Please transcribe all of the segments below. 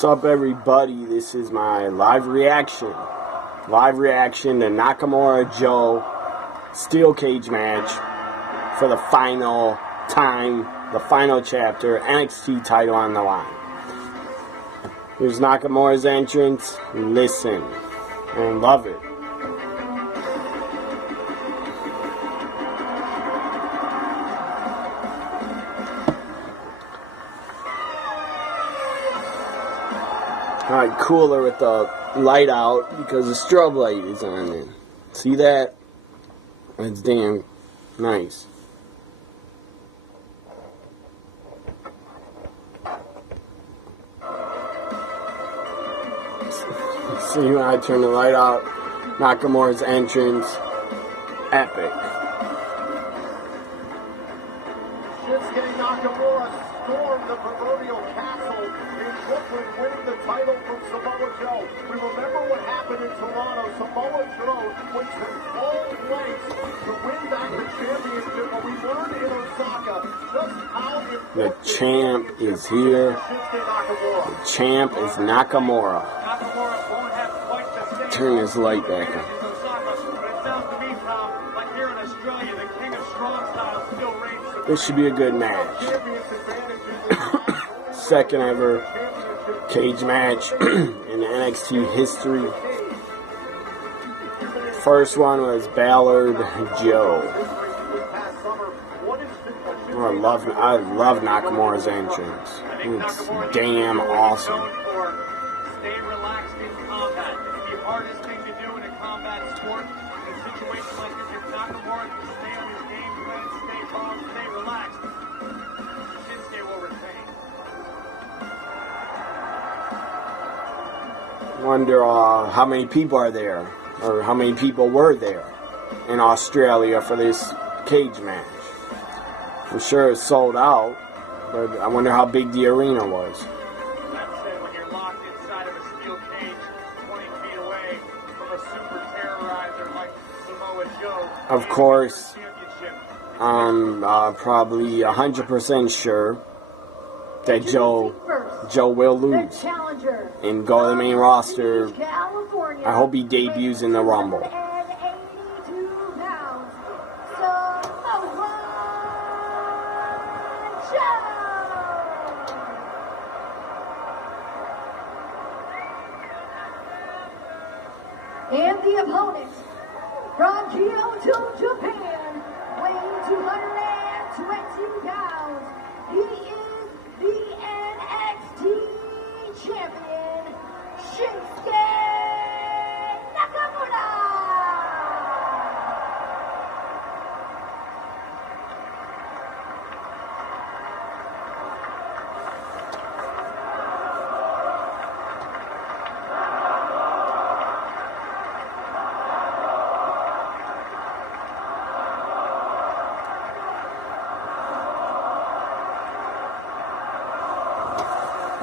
What's up, everybody? This is my live reaction. Live reaction to Nakamura Joe steel cage match for the final time, the final chapter, NXT title on the line. Here's Nakamura's entrance. Listen and love it. Alright, cooler with the light out because the strobe light is on it. See that? That's damn nice. See when I turn the light out, Nakamura's entrance, epic. Shinsuke Nakamura stormed the proverbial castle in Brooklyn, winning the title from Samoa Joe. We remember what happened in Toronto. Samoa Joe went to all lengths to win back the championship, but we learned in Osaka just how important the champ is here. The champ is Nakamura. Turn this light back on. This should be a good match. Second ever cage match in NXT history. First one was Ballard Joe. Oh, I love Nakamura's entrance. It's damn awesome. Stay relaxed in combat. It's the hardest thing to do in a combat sport. In a situation like this, if Nakamura can stay on his game plan, stay calm, stay relaxed, Shinsuke will retain. Wonder how many people are there, or how many people were there in Australia for this cage match. I'm sure it's sold out, but I wonder how big the arena was. That said, when you're locked inside of a steel cage 20 feet away from a super terrorizer like Samoa Joe, Of course, I'm probably 100% sure that Joe will lose and go to the main roster. I hope he debuts in the Rumble. And the opponent from Kyoto, Japan, weighing 220 pounds, he is the NXT champion, Shinsuke Nakamura!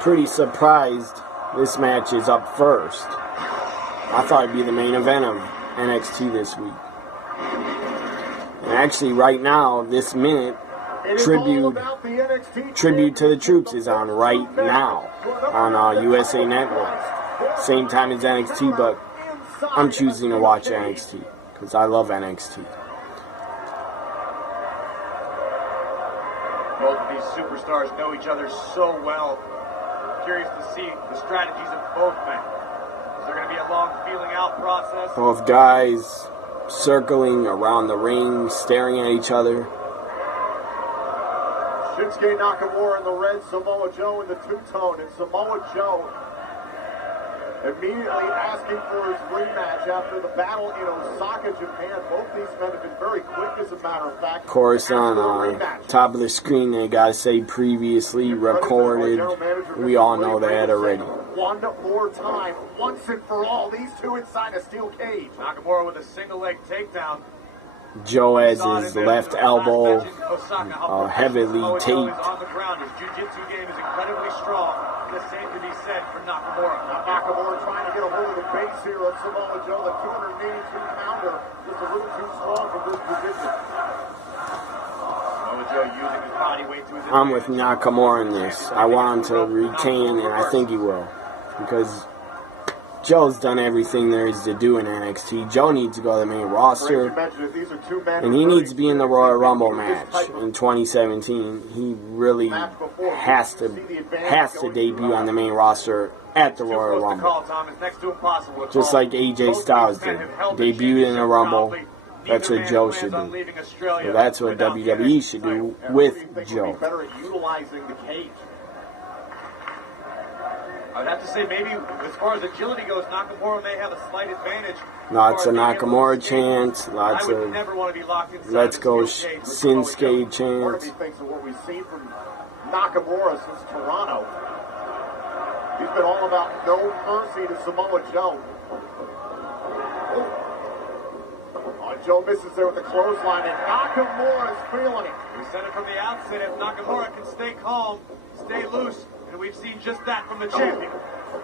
Pretty surprised this match is up first. I thought it'd be the main event of NXT this week. And actually, right now, this minute, tribute to the troops is on right now on USA Network. Same time as NXT, but I'm choosing to watch NXT because I love NXT. Both of these superstars know each other so well. Curious to see the strategies of both men. Is there going to be a long feeling out process? Both guys circling around the ring, staring at each other. Shinsuke Nakamura in the red, Samoa Joe in the two-tone, and Samoa Joe immediately asking for his rematch after the battle in Osaka, Japan. Both these men have been very quick, as a matter of fact. Of course, on top of the screen, they gotta say previously recorded. We all know that already. One more time, once and for all, these two inside a steel cage. Nakamura with a single leg takedown. Joe has his left elbow heavily taped. On the ground, his jiu-jitsu game is incredibly strong. The same can be said for Nakamura. Now Nakamura trying to get a hold of the base here of Samoa Joe, the 282-pounder, just a little too strong for this position. Samoa Joe using his body weight to his I'm with Nakamura in this. I want him to retain, and I think he will. because Joe's done everything there is to do in NXT. Joe needs to go to the main roster, and he needs to be in the Royal Rumble match in 2017. He really has to debut on the main roster at the Royal Rumble, just like AJ Styles did. Debuted in the Rumble. That's what Joe should do. So that's what WWE should do with Joe. I'd have to say maybe as far as agility goes, Nakamura may have a slight advantage. Lots of Nakamura chants, lots of let's go Shinsuke chants. Thinks of what we've seen from Nakamura since Toronto. He's been all about no mercy to Samoa Joe. Joe misses there with the clothesline, and Nakamura's feeling it. We said it from the outset, if Nakamura can stay calm, stay loose, and we've seen just that from the champion.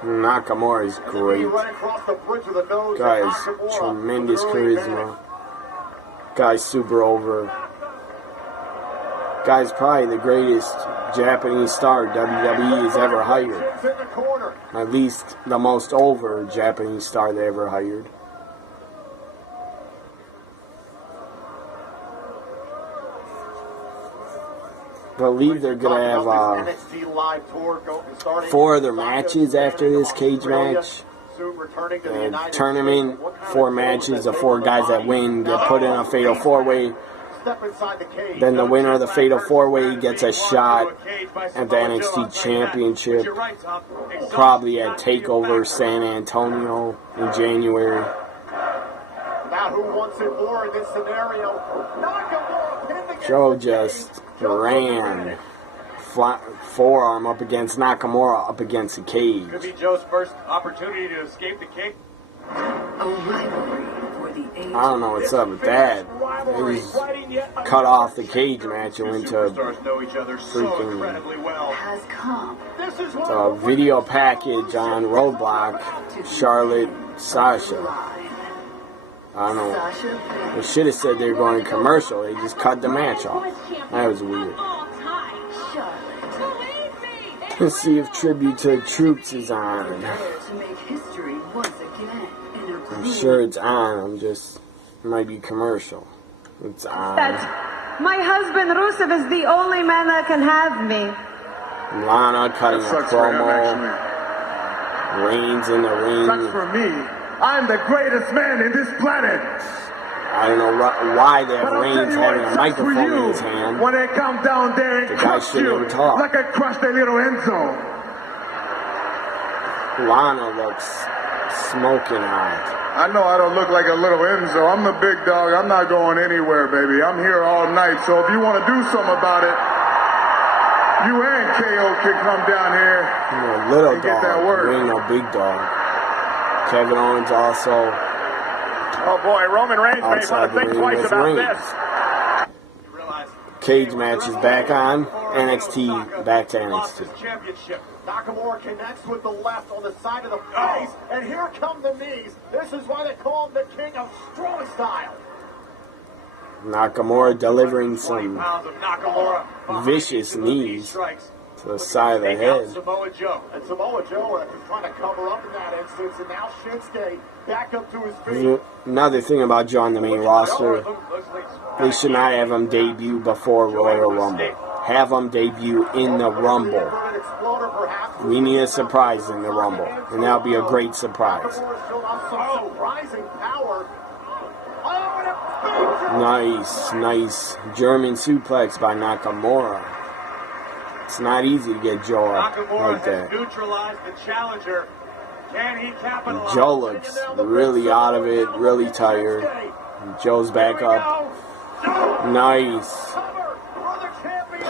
Nakamura is great. Guy's tremendous charisma. Guy's super over. Guy's probably the greatest Japanese star WWE has ever hired. At least the most over Japanese star they ever hired. I believe they're going to have 4 other matches after this cage match. Tournament, 4 matches, the 4 guys that win get put in a Fatal 4-Way. Then the winner of the Fatal 4-Way gets a shot at the NXT Championship, probably at TakeOver San Antonio in January. Now who wants it more in this scenario? Joe just ran forearm up against Nakamura up against the cage. Could be Joe's first opportunity to escape the kick. I don't know what's up with that. They just cut off the cage match and went to freaking video package on Roadblock. Charlotte, Sasha. I don't know. They should have said they were going commercial. They just cut the match off. That was weird. Let's see if Tribute to the Troops is on. I'm sure it's on. It might be commercial. It's on. My husband Rusev is the only man that can have me. Lana cutting a promo. Reigns in the ring. Sucks for me. I'm the greatest man in this planet. I don't know why they have Reigns having a microphone in his hand. When they come down there and the guy shouldn't even talk. Like I crushed a little Enzo. Lana looks smoking hot. I know I don't look like a little Enzo. I'm the big dog. I'm not going anywhere, baby. I'm here all night. So if you want to do something about it, you and KO can come down here. You're a little and dog. Get that word. You ain't no big dog. Kevin Owens also. Oh boy, Roman Reigns may want to think twice about this. Cage match is back on. NXT back to NXT. Nakamura connects with the left on the side of the face, and here come the knees. This is why they call him the king of strong style. Nakamura delivering some vicious knees to the side of the head. Samoa Joe. And Samoa Joe is trying to cover up in that instance, and now Shinsuke back up to his feet. Another thing about Joe on the main roster, they should not have him debut before Royal Rumble. Have him debut in the Rumble. We need a surprise in the Rumble, and that'll be a great surprise. Nice German suplex by Nakamura. It's not easy to get Joe like that. Joe looks really out of it, really tired. Joe's back up. Nice.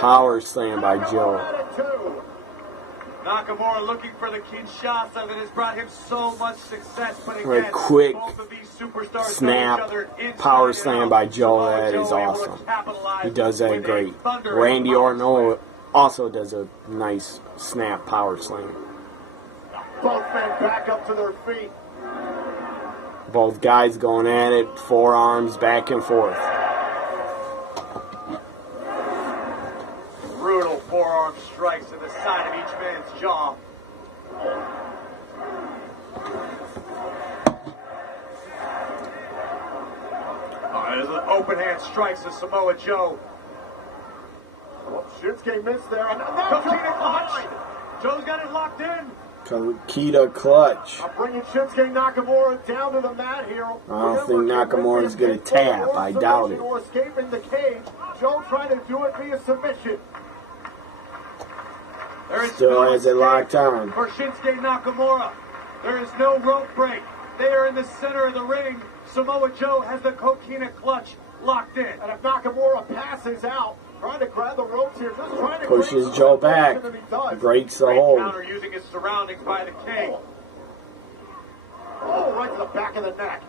Power slam by Joe. Nakamura looking for the Kinshasa that has brought him so much success. But again, a quick snap, power slam by Joe. That is awesome. He does that great. Randy Orton also does a nice snap power slam. Both men back up to their feet. Both guys going at it, forearms back and forth. Brutal forearm strikes to the side of each man's jaw. open hand strikes to Samoa Joe. Well, Shinsuke missed there. And Coquina clutch. Joe's got it locked in. Coquina clutch. Bringing Shinsuke Nakamura down to the mat here. I don't think Nakamura's going to tap. I doubt it. Or escaping the cage. Joe trying to do it via submission. Still has it locked on. For Shinsuke Nakamura. There is no rope break. They are in the center of the ring. Samoa Joe has the Coquina clutch locked in. And if Nakamura passes out, trying to grab the ropes here, just trying to pushes Joe back, breaks the hold. Counter using his surroundings by the cage. Oh, right to the back of the neck.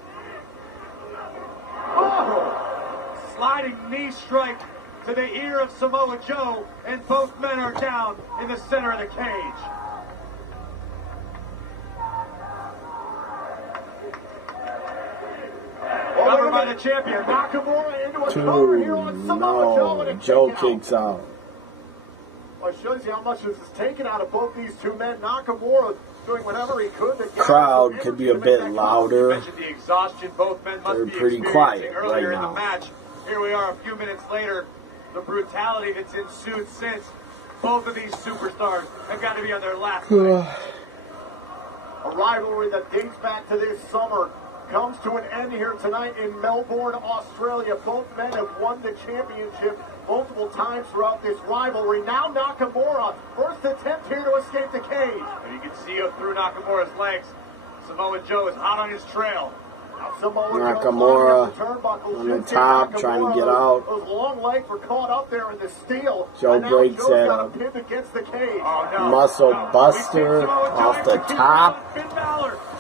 Oh, sliding knee strike to the ear of Samoa Joe, and both men are down in the center of the cage. Covered by the champion. Nakamura into a cover here on Samoa Joe. And Joe kicks out. Well, it shows you how much this is taken out of both these two men. Nakamura doing whatever he could. The crowd could be a bit louder. The exhaustion both men must They're be pretty quiet earlier right in now. the match. Here we are a few minutes later. The brutality that's ensued since. Both of these superstars have got to be on their last leg. A rivalry that dates back to this summer comes to an end here tonight in Melbourne, Australia. Both men have won the championship multiple times throughout this rivalry. Now Nakamura, first attempt here to escape the cage. And you can see it through Nakamura's legs. Samoa Joe is hot on his trail. Nakamura on the top, trying to get out. Those long legs were caught up there in the steel. Joe breaks that up. Muscle buster off the top.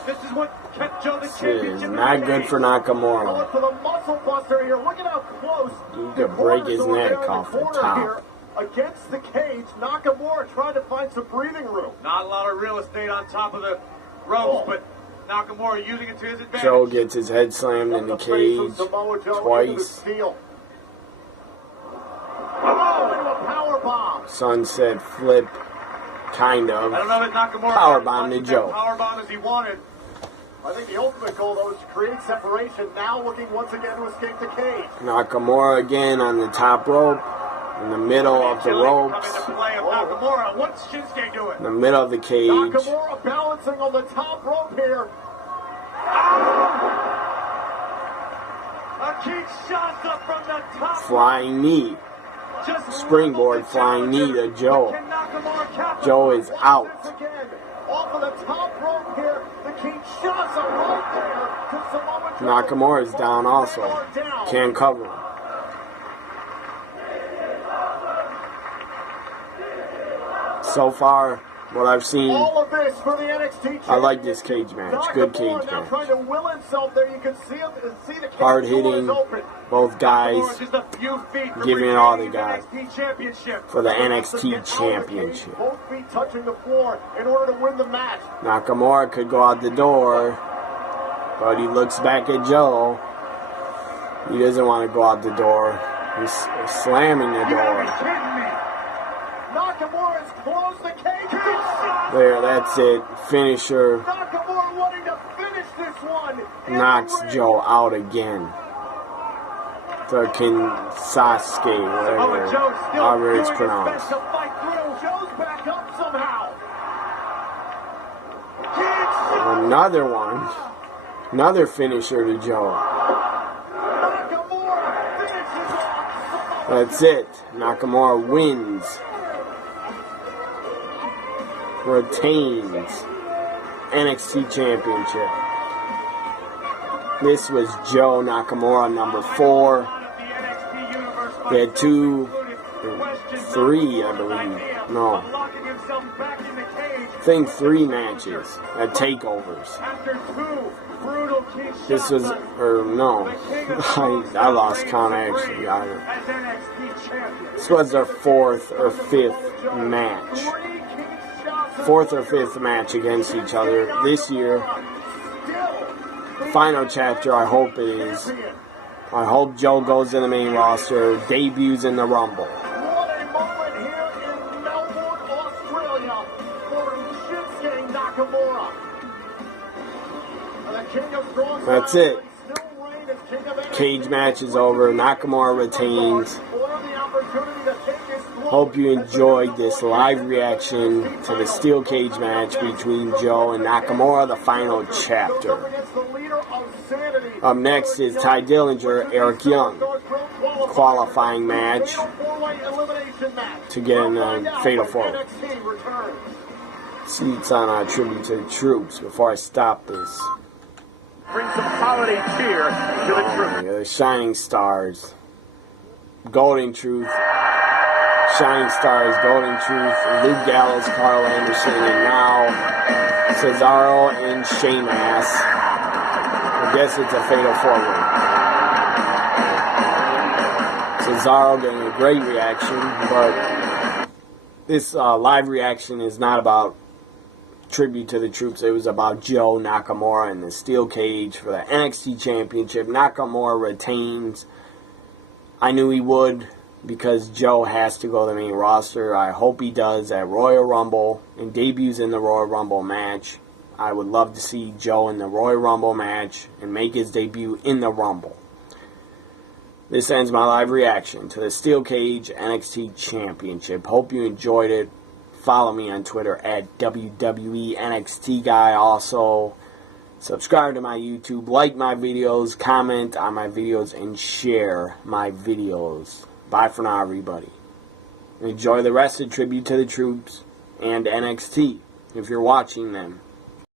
This is what kept Joe the This championship. is not good for Nakamura. Look for the muscle buster here. Look at how close. You could break his neck off the top. Against the cage, Nakamura trying to find some breathing room. Not a lot of real estate on top of the ropes, but Nakamura using it to his advantage. Joe gets his head slammed in the cage twice. Sunset flip, kind of. I don't know that Nakamura Powerbomb to Joe. Powerbomb as he wanted. I think the ultimate goal, though, is to create separation. Now looking once again to escape the cage. Nakamura again on the top rope, in the middle of the ropes, Nakamura, what's Shinsuke doing? in the middle of the cage. Nakamura balancing on the top rope here. A kick shots up from the top. Flying knee. Springboard flying knee to Joe. Joe is out. Off of the top rope here. The king shots are right there to Samoa Joe. Nakamura is down also. Can't cover him. So far, what I've seen, All of this for the NXT I like this cage match. Good cage Nakamura now trying match. to will himself there. You can see him, see the cage Hard door is hitting. open. Both guys Nakamura just a few feet from giving it all they regaining got the NXT championship. for the Against NXT the cage, championship. Both feet touching the floor in order to win the match. Nakamura could go out the door, but he looks back at Joe. He doesn't want to go out the door. He's slamming the You gotta door. be kidding me. Nakamura has closed the cage. There, that's it. Finisher Nakamura wanting to finish this one. knocks Joe out again. The Sasuke, whatever, however it's pronounced. Joe's back up somehow. Another one. Another finisher to Joe. Nakamura finishes off. That's it. Nakamura wins. Retains NXT Championship. This was Joe Nakamura, number 4. He had 2, 3, I believe. No. I think 3 matches at takeovers. This was, or no, I lost count actually. This was their 4th or 5th match. 4th or 5th match against each other this year. Final chapter, I hope it is. I hope Joe goes to the main roster, debuts in the Rumble. What a moment here in Melbourne, Australia for Shinsuke Nakamura. The King of Strong That's it. still reign as King of NXT. cage match is over. Nakamura retains. Hope you enjoyed this live reaction to the steel cage match between Joe and Nakamura, the final chapter. Up next is Ty Dillinger, Eric Young. Qualifying match to get in a Fatal 4. Seats on our tribute to the troops before I stop this. Bring some holiday cheer to the troops. The Shining Stars. Golden Truth. Shining Stars, Golden Truth, Luke Gallows, Carl Anderson, and now Cesaro and Sheamus. I guess it's a Fatal 4-way. Cesaro getting a great reaction, but this live reaction is not about tribute to the troops. It was about Joe Nakamura and the steel cage for the NXT Championship. Nakamura retains. I knew he would, because Joe has to go to the main roster. I hope he does at Royal Rumble and debuts in the Royal Rumble match. I would love to see Joe in the Royal Rumble match and make his debut in the Rumble. This ends my live reaction to the Steel Cage NXT Championship. Hope you enjoyed it. Follow me on Twitter at WWE NXT Guy. Also, subscribe to my YouTube, like my videos, comment on my videos, and share my videos. Bye for now, everybody. Enjoy the rest of Tribute to the Troops and NXT if you're watching them.